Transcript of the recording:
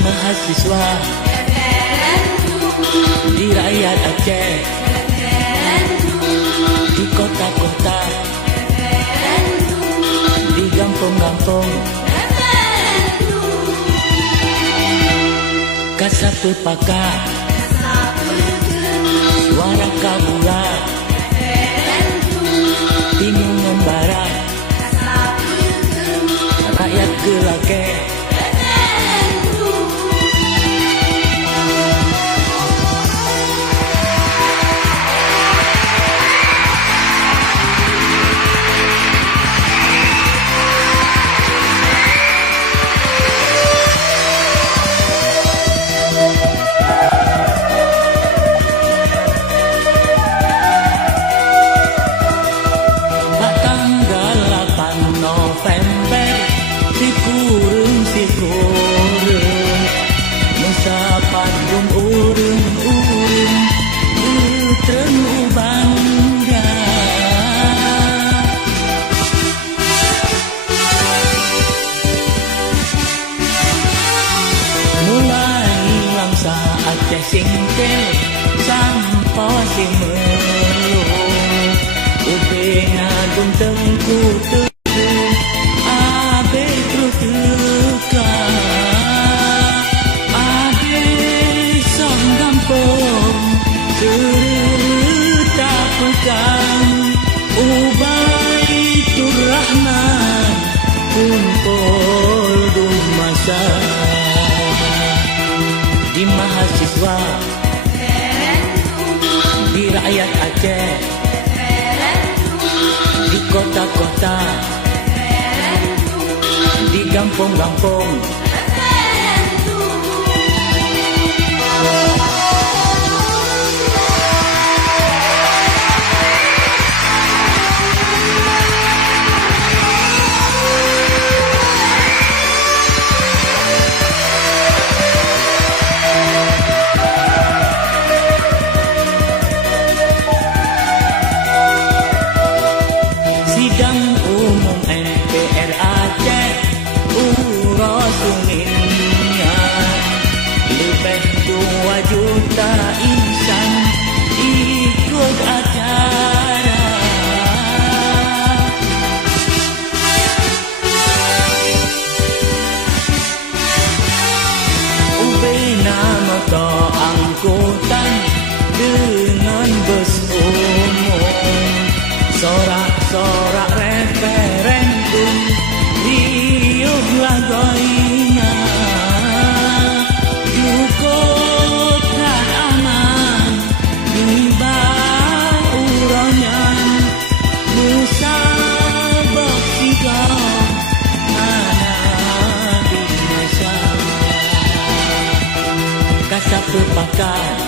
mahasiswa di rakyat Aceh, di kota-kota, di kampung-kampung, Kasapu Paka, suara kabula, timur membara, rakyat gelake. November si kurung mensapat urung utren ubangga mulai langsa Aceh singkel sampo simelung ubena dung tengku Ubaitur Rahman kumpul dumasa di mahasiswa di rakyat Aceh, di kota-kota, di kampung-kampung. Sidang umum MPR Aceh urosunginnya lebih 2 juta insan ikut acara ubena moto angkutan dengan bus umum sorak-sorak referendum riuh lagoina cukup kan aman niba uronyan musabak sigam anak di masa Kasapu Paka